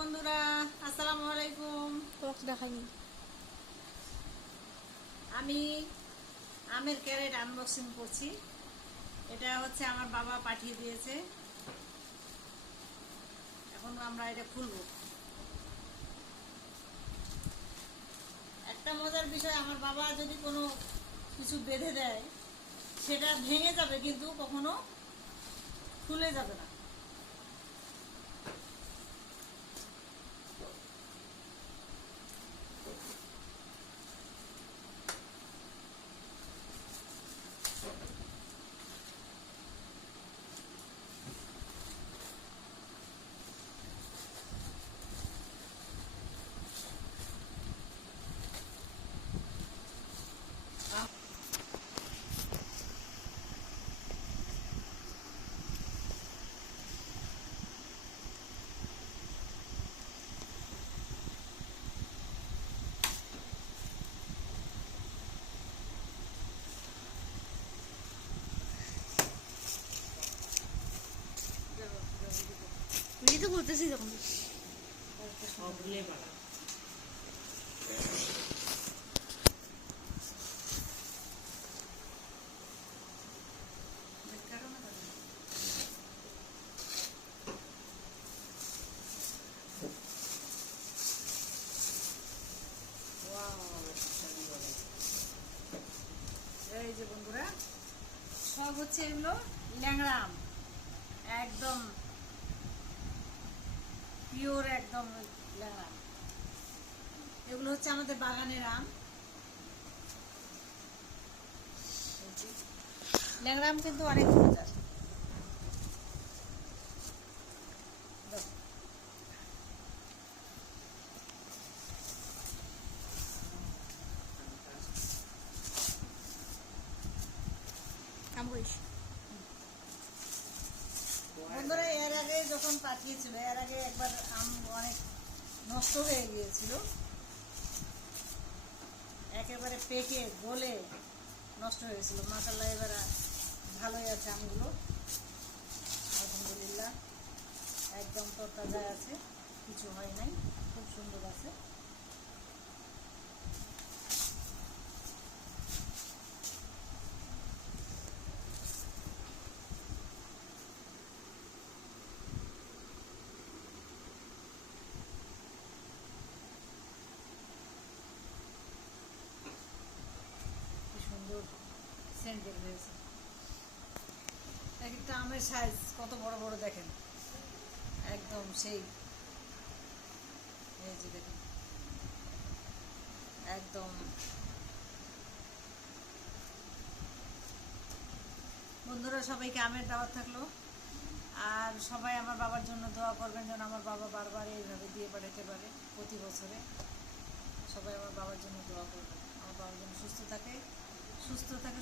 বন্ধুরা, আসসালামু আলাইকুম। দেখাইনি। আমি আমের ক্যারেট আনবক্সিং করছি। এটা হচ্ছে আমার বাবা পাঠিয়ে দিয়েছে। এখন আমরা এটা খুলব। একটা মজার বিষয়, আমার বাবা যদি কোনো কিছু বেঁধে দেয় সেটা ভেঙে যাবে, কিন্তু কখনো খুলে যাবে না। তুই তো বলতেছিস তখন। এই যে বন্ধুরা, সব হচ্ছে এগুলো ল্যাংড়া আম, একদম পিওর, একদম ল্যাংড়া আম। এগুলো হচ্ছে আমাদের বাগানের আম। ল্যাংড়া আম কিন্তু অনেক মজার। বন্ধুরা, এর আগে যখন পাঠিয়েছিল, এর আগে একবার আম অনেক নষ্ট হয়ে গিয়েছিল, একেবারে পেকে গলে নষ্ট হয়েছিল। মাশাআল্লাহ, এবার ভালোই আছে আমগুলো, আলহামদুলিল্লাহ। একদম তরতাজা আছে, কিছু হয় নাই, খুব সুন্দর আছে। সুন্দর সেন্ট বের হয়েছে। এক একটা আমের সাইজ কত বড় বড় দেখেন, একদম সেই, এই যে দেখেন, একদম। বন্ধুরা, সবাইকে আমের দাওয়াত থাকলো। আর সবাই আমার বাবার জন্য দোয়া করবেন, যেন আমার বাবা বারবার এইভাবে দিয়ে পাঠাতে পারে প্রতি বছরে। সবাই আমার বাবার জন্য দোয়া করবেন, আমার বাবার জন্য সুস্থ থাকে,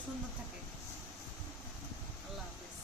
সুন্দর থাকে। আল্লাহ হাফেজ।